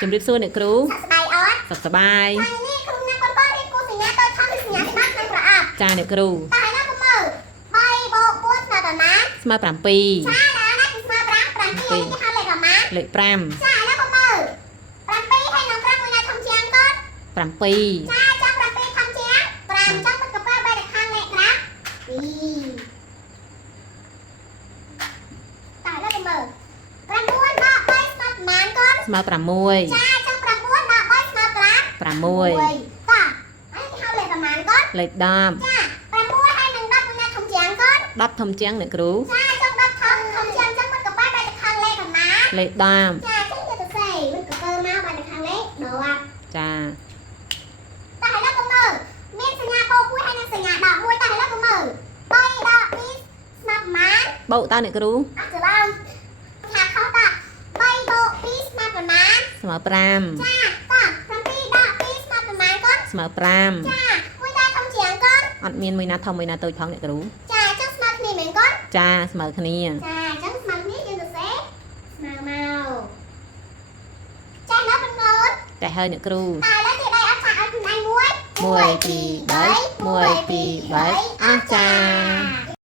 ជំរាបសួរអ្នកគ្រូសុខសប្បាយចាអ្នកគ្រូស្មើ7លេខ5 7 ស្មើ6 6 លេខ10 10ធំជាងអ្នកគ្រូលេខ10ចាបូកតើអ្នកគ្រូស្មើ5ស្មើ5អត់មានមួយណាធំមួយណាតូចផងអ្នកគ្រូចាស្មើគ្នាតែហើយអ្នកគ្រូ1 2 3 1 2 3អស់ចា